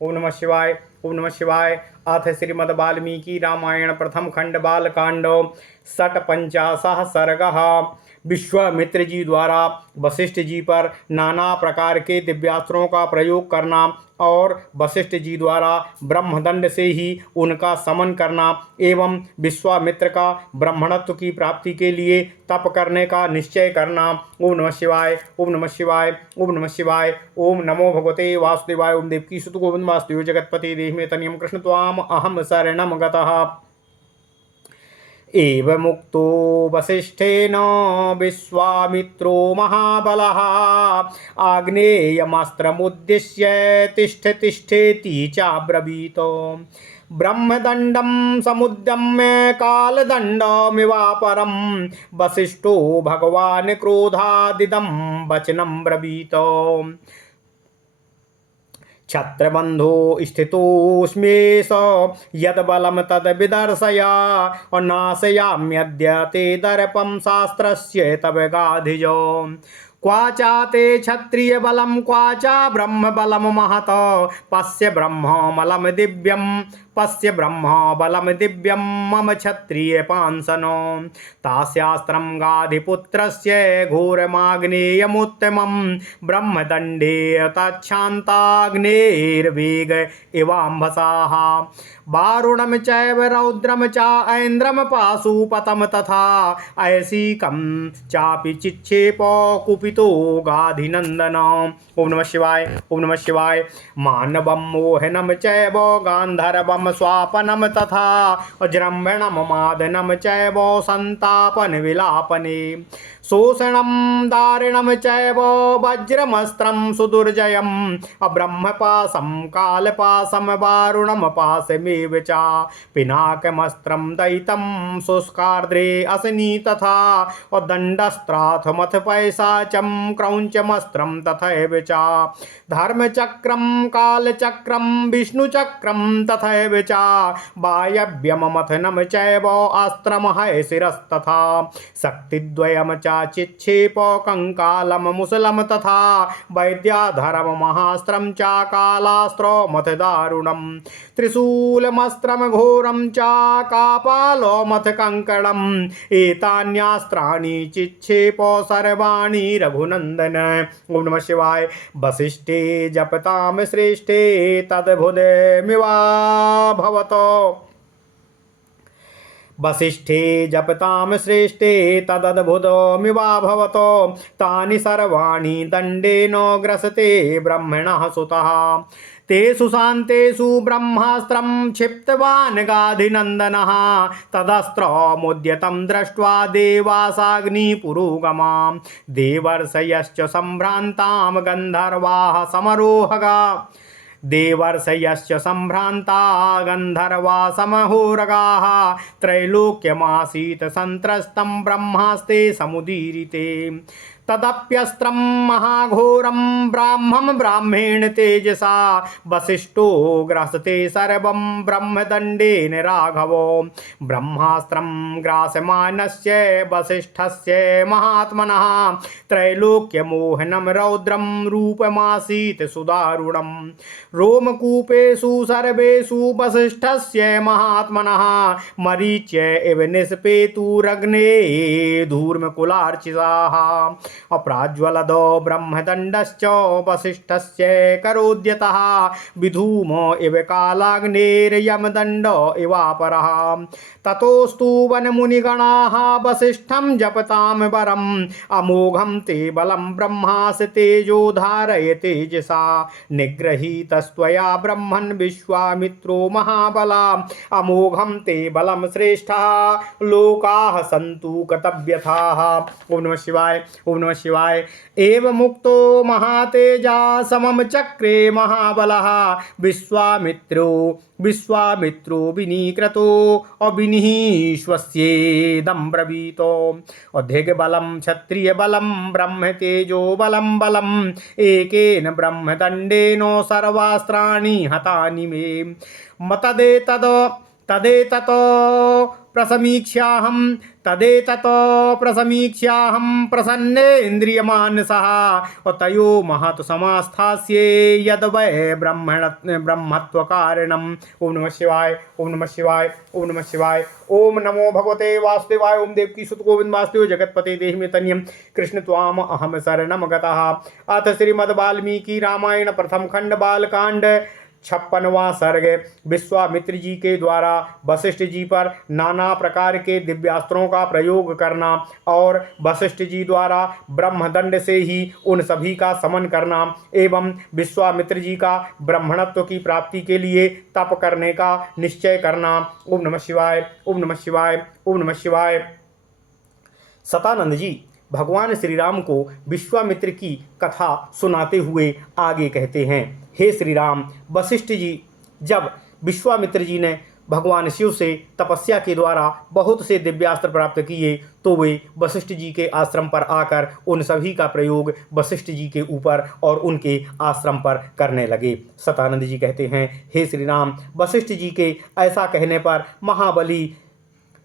ओम नमः शिवाय। ओम नमः शिवाय। अथ श्रीमद् वाल्मीकि रामायण प्रथम खंड बालकांड षट पंचाशः सर्गः। विश्वामित्र जी द्वारा वशिष्ठ जी पर नाना प्रकार के दिव्यास्त्रों का प्रयोग करना और वशिष्ठ जी द्वारा ब्रह्मदंड से ही उनका समन करना एवं विश्वामित्र का ब्राह्मणत्व की प्राप्ति के लिए तप करने का निश्चय करना। ओम नमः शिवाय। ओम नमः शिवाय। ओम नमः शिवाय। ओम नमो भगवते वासुदेवाय। ओम देवकी सुत गोविंद वासुदेव जगतपति देहि तनियम कृष्ण त्वाम अहम शरणम गतः। एवमुक्तो वसिष्ठेन विश्वामित्रो महाबलः आग्नेयमस्त्रमुद्दिश्य तिष्ठ तिष्ठेति चाब्रवीत। ब्रह्मदण्डं समुद्यम्य कालदण्डमिवापरं वसिष्ठो भगवान् क्रोधादिदं वचनं ब्रवीत। छत्रबंधो स्थितोऽस्म्येष यद्बलं तद्विदर्शय नाशयाम्यद्य ते दर्पं शास्त्रस्य तव गाधिज। क्वाचाते क्षत्रिय बलम क्वाचा ब्रह्म बलम महत पश्य ब्रह्ममलम दिव्यम पश्य ब्रह्म बलम दिव्यम मम क्षत्रिय पांसनो तास्यास्त्रं गाधिपुत्रस्य घोरमाग्नेयमुत्तमं ब्रह्मदण्डे तच्छान्ताग्नेर्वेग इवाम्भसाः वारुणं चैव रौद्रं च ऐन्द्रं पाशुपतं तथा ऐशिकं चापि चिक्षेप कुपितो गाधिनन्दन। ओम नमः शिवाय। ओम नमः शिवाय। मानवं मोहनं चैव गान्धर्वं स्वापनं तथा जृम्भणं मादनं चैव सन्तापन विलापने शोषणं दारिणं चैव वज्रमस्त्रं सुदुर्जयं ब्रह्मपाशं कालपाशं वारुणं पाशमेव च पिनाकमस्त्रं दयितं शुष्कार्द्रे असनी तथा दण्डस्त्राथमथ पैशाचं क्रौञ्चमस्त्रं तथैव च धर्मचक्रं कालचक्रं विष्णुचक्रं तथैव च वायव्यममथनं चैव अस्त्रमहै शिरस्तथा शक्तिद्वयं च चिक्षेप कंकालं मुसलं तथा वैद्याधरं महास्त्रं च कालास्त्रमथ दारुणं त्रिशूलमस्त्रं घोरं च कापालोमथ कंकणम् एतान्यास्त्राणि चिक्षेप सर्वाणि रघुनंदन। ओम नमः शिवाय। वसिष्ठे जपताम श्रेष्ठे तद्भुतमिवाभवतो वसिष्ठे जपतां श्रेष्ठे तदद्भुतमिवाभवतो तानि सर्वाणि दण्डेन ग्रसते ब्रह्मणः सुतः तेषु शान्तेषु ब्रह्मास्त्रं क्षिप्तवान् गाधिनन्दनः तदस्त्रमुद्यतं दृष्ट्वा देवासाग्निपुरोगमां देवर्षयश्च सम्भ्रान्तां गन्धर्वाः समरोहगा देवर्षयश्च सम्भ्रान्ता गन्धर्वा समहोरगाः त्रैलोक्यमासीत् सन्त्रस्तं ब्रह्मास्ते समुदीरिते तदप्यस्त्रं महाघोरं ब्राह्मं ब्राह्मेण तेजसा वसिष्ठो ग्रासते सर्वं ब्रह्मदण्डेन राघवो ब्रह्मास्त्रं ग्रासमानस्य वसिष्ठस्य महात्मनः त्रैलोक्यमोहनं रौद्रं रूपमासीत् सुदारुणं रोमकूपेषु सर्वेषु वसिष्ठस्य महात्मनः मरीच्य इव निष्पेतुरग्ने धूर्मकुलार्चिताः अप्राज्वलदो ब्रह्मदण्डश्च वसिष्ठस्य करोद्यतः विधूम इव कालाग्नेर्यमदण्ड इवापरः ततोस्तु वनमुनिगणाः वसिष्ठं जपतां वरम् अमोघं ते बलं ब्रह्मास्य तेजो धारय तेजसा निगृहीतस्त्वया ब्रह्मन् विश्वामित्रो महाबला अमोघं ते बलं श्रेष्ठः लोकाः सन्तु कतव्यथाः। ओम नमः शिवाय। ओम नमः शिवाय। एव मुक्तो महातेजा समम चक्रे महाबलः विश्वामित्रो विनीकृतो अविनिश्वस्येदं ब्रवीतो अधिगबलं क्षत्रियबलं ब्रह्मतेजो बलं बलम् एकेन ब्रह्मदण्डेन सर्वास्त्राणि हतानि मे तदेतत् प्रसमीक्ष्याहं तदेततो प्रसमीक्ष्याहं प्रसन्नेन्द्रियमानसः तयो महत् समास्थास्ये यद वै ब्रह्मत्वकारणम्। ओम नमः शिवाय, ओम नमः शिवाय, ओम नमः शिवाय। ओम नमो भगवते वासुदेवाय। ओम देवकी सुत गोविंद वासुदेव जगतपते देहि में तन्यम कृष्ण त्वाम अहम शरणम गतः। अथ श्रीमद् वाल्मीकि रामायण प्रथम खंड बालकांड 56वां सर्ग। विश्वामित्र जी के द्वारा वशिष्ठ जी पर नाना प्रकार के दिव्यास्त्रों का प्रयोग करना और वशिष्ठ जी द्वारा ब्रह्मदंड से ही उन सभी का समन करना एवं विश्वामित्र जी का ब्राह्मणत्व की प्राप्ति के लिए तप करने का निश्चय करना। ओम नमः शिवाय, ओम नमः शिवाय, ओम नमः शिवाय। सतानंद जी भगवान श्री राम को विश्वामित्र की कथा सुनाते हुए आगे कहते हैं, हे श्री राम, वशिष्ठ जी जब विश्वामित्र जी ने भगवान शिव से तपस्या के द्वारा बहुत से दिव्यास्त्र प्राप्त किए तो वे वशिष्ठ जी के आश्रम पर आकर उन सभी का प्रयोग वशिष्ठ जी के ऊपर और उनके आश्रम पर करने लगे। सतानंद जी कहते हैं, हे श्री राम, वशिष्ठ जी के ऐसा कहने पर महाबली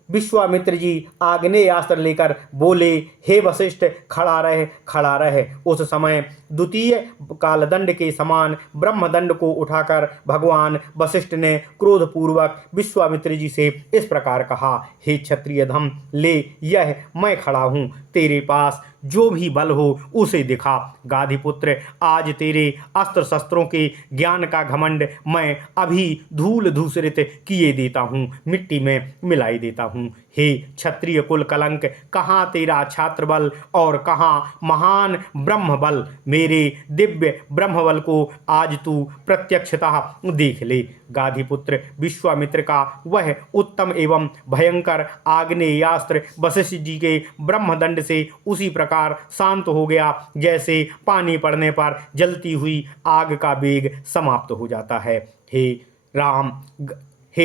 विश्वामित्र जी आग्नेयास्त्र लेकर बोले, हे वशिष्ठ, खड़ा रह, खड़ा रह। उस समय द्वितीय कालदंड के समान ब्रह्मदंड को उठाकर भगवान वशिष्ठ ने क्रोधपूर्वक विश्वामित्र जी से इस प्रकार कहा, हे क्षत्रिय धम, ले, यह मैं खड़ा हूँ, तेरे पास जो भी बल हो उसे दिखा। गाधिपुत्र, आज तेरे अस्त्र शस्त्रों के ज्ञान का घमंड मैं अभी धूल धूसरित किए देता हूँ, मिट्टी में मिलाई देता हूँ। हे क्षत्रिय कुल कलंक, कहाँ तेरा छात्र बल और कहाँ महान ब्रह्म बल। मेरे दिव्य ब्रह्म बल को आज तू प्रत्यक्षतः देख ले। गाधिपुत्र, विश्वामित्र का वह उत्तम एवं भयंकर आग्नेयास्त्र वशिष्ठ जी के ब्रह्मदंड से उसी प्रकार शांत हो गया जैसे पानी पड़ने पर जलती हुई आग का वेग समाप्त हो जाता है। हे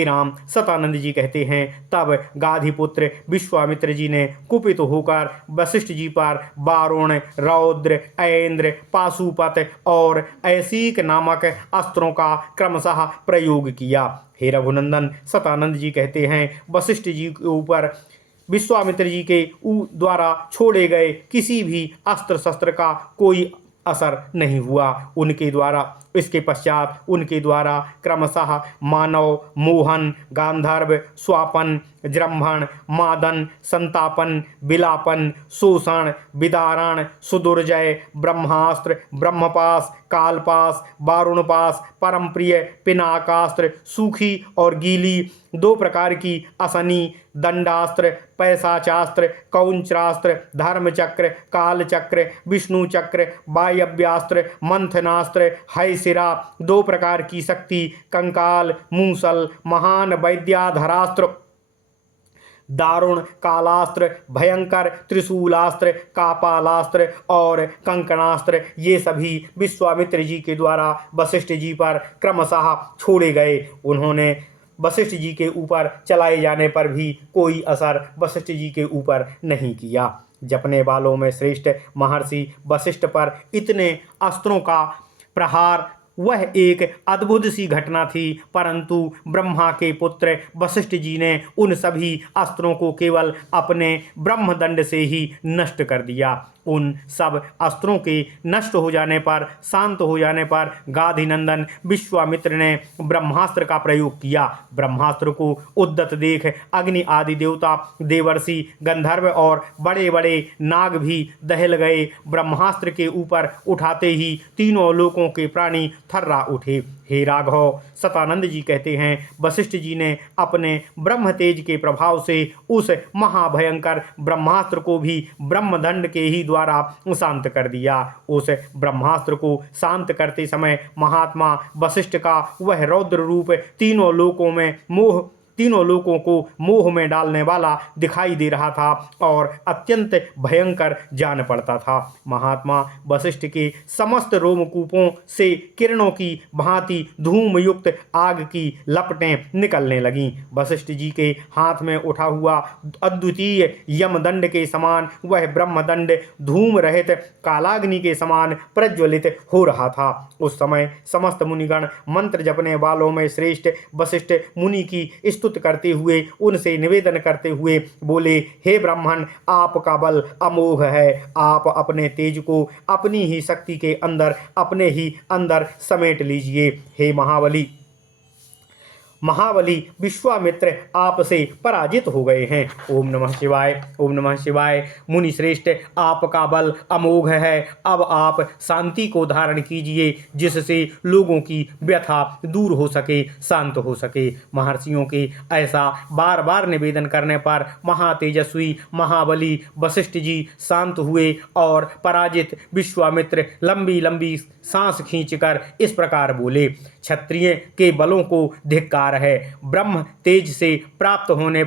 राम, सतानंद जी कहते हैं, तब गाधिपुत्र विश्वामित्र जी ने कुपित होकर वशिष्ठ जी पर वारुण, रौद्र, ऐन्द्र, पाशुपत और ऐसीक नामक अस्त्रों का क्रमशः प्रयोग किया। हे रघुनंदन, सतानंद जी कहते हैं, वशिष्ठ जी के ऊपर विश्वामित्र जी के द्वारा छोड़े गए किसी भी अस्त्र शस्त्र का कोई असर नहीं हुआ। इसके पश्चात उनके द्वारा क्रमशः मानव, मोहन, गांधर्व, स्वापन, जृंभण, मादन, संतापन, विलापन, शोषण, विदारण, सुदुर्जय, ब्रह्मास्त्र, ब्रह्मपास, कालपास, वारुणपास, परम प्रिय, पिनाकास्त्र, सूखी और गीली, 2 प्रकार की असनी, दंडास्त्र, पैशाचास्त्र, कौंचरास्त्र, धर्मचक्र, कालचक्र, विष्णुचक्र, वायव्यास्त्र, मंथनास्त्र, हैसिरा, 2 प्रकार की शक्ति, कंकाल, मूसल, महान वैद्याधरास्त्र, दारुण कालास्त्र, भयंकर त्रिशूलास्त्र, कापालास्त्र और कंकणास्त्र, ये सभी विश्वामित्र जी के द्वारा वशिष्ठ जी पर क्रमशः छोड़े गए। उन्होंने वशिष्ठ जी के ऊपर चलाए जाने पर भी कोई असर वशिष्ठ जी के ऊपर नहीं किया। जपने वालों में श्रेष्ठ महर्षि वशिष्ठ पर इतने अस्त्रों का प्रहार वह एक अद्भुत सी घटना थी, परंतु ब्रह्मा के पुत्र वशिष्ठ जी ने उन सभी अस्त्रों को केवल अपने ब्रह्मदंड से ही नष्ट कर दिया। उन सब अस्त्रों के नष्ट हो जाने पर, शांत हो जाने पर गाधिनंदन विश्वामित्र ने ब्रह्मास्त्र का प्रयोग किया। ब्रह्मास्त्र को उद्दत देख अग्नि आदि देवता, देवर्षि, गंधर्व और बड़े बड़े नाग भी दहल गए। ब्रह्मास्त्र के ऊपर उठाते ही तीनों लोकों के प्राणी थर्रा उठे। हे राघव, सतानंद जी कहते हैं, वशिष्ठ जी ने अपने ब्रह्म तेज के प्रभाव से उस महाभयंकर ब्रह्मास्त्र को भी ब्रह्मदंड के ही द्वारा शांत कर दिया। उस ब्रह्मास्त्र को शांत करते समय महात्मा वशिष्ठ का वह रौद्र रूप तीनों लोकों को मोह में डालने वाला दिखाई दे रहा था और अत्यंत भयंकर जान पड़ता था। महात्मा वशिष्ठ के समस्त रोमकूपों से किरणों की भांति धूम युक्त आग की लपटें निकलने लगीं। वशिष्ठ जी के हाथ में उठा हुआ अद्वितीय यमदंड के समान वह ब्रह्मदंड धूम रहित कालाग्नि के समान प्रज्वलित हो रहा था। उस समय समस्त मुनिगण मंत्र जपने वालों में श्रेष्ठ वशिष्ठ मुनि की स्तुति करते हुए उनसे निवेदन करते हुए बोले, हे ब्राह्मण, आपका बल अमोघ है। आप अपने तेज को अपनी ही शक्ति के अंदर अपने ही अंदर समेट लीजिए। हे महाबली विश्वामित्र आपसे पराजित हो गए हैं। ओम नमः शिवाय। ओम नमः शिवाय। मुनि श्रेष्ठ, आपका बल अमोघ है। अब आप शांति को धारण कीजिए, जिससे लोगों की व्यथा दूर हो सके, शांत हो सके। महर्षियों के ऐसा बार बार निवेदन करने पर महातेजस्वी महाबली वशिष्ठ जी शांत हुए और पराजित विश्वामित्र लंबी लंबी सांस खींचकर इस प्रकार बोले, क्षत्रिय के बलों को धिक्कार है। ब्रह्म तेज से प्राप्त होने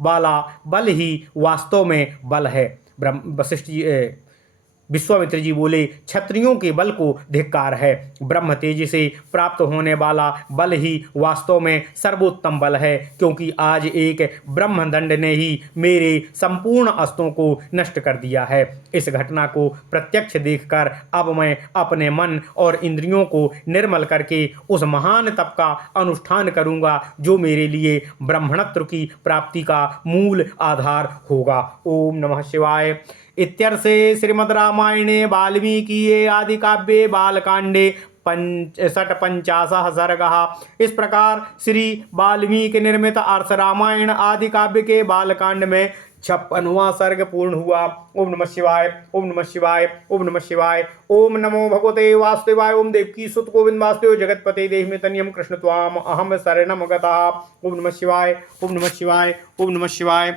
वाला बल ही वास्तव में बल है। वशिष्ठ जी विश्वामित्र जी बोले, क्षत्रियों के बल को धिक्कार है। ब्रह्म तेज से प्राप्त होने वाला बल ही वास्तव में सर्वोत्तम बल है, क्योंकि आज एक ब्रह्मदंड ने ही मेरे संपूर्ण अस्त्रों को नष्ट कर दिया है। इस घटना को प्रत्यक्ष देखकर अब मैं अपने मन और इंद्रियों को निर्मल करके उस महान तप का अनुष्ठान करूंगा जो मेरे लिए ब्रह्मणत्व की प्राप्ति का मूल आधार होगा। ओम नमः शिवाय। इत्यर्थे श्रीमद् रामायणे वाल्मीकिये आदिकाव्ये बालकांडे 55 सर्गः। इस प्रकार श्री वाल्मीकि निर्मित अर्थ रामायण आदि काव्य के बालकांड में 56वां सर्ग पूर्ण हुआ। ओम नमः शिवाय। ओम नमः शिवाय। ओम नमः शिवाय। ओम नमो भगवते वासुदेवाय। ओम देवकी सुत गोविंद वासुदेव जगतपते देहि तनियम कृष्ण त्वाम अहम शरणम गतः। ओम नमः शिवाय। ओम नमः शिवाय। ओम नमः शिवाय।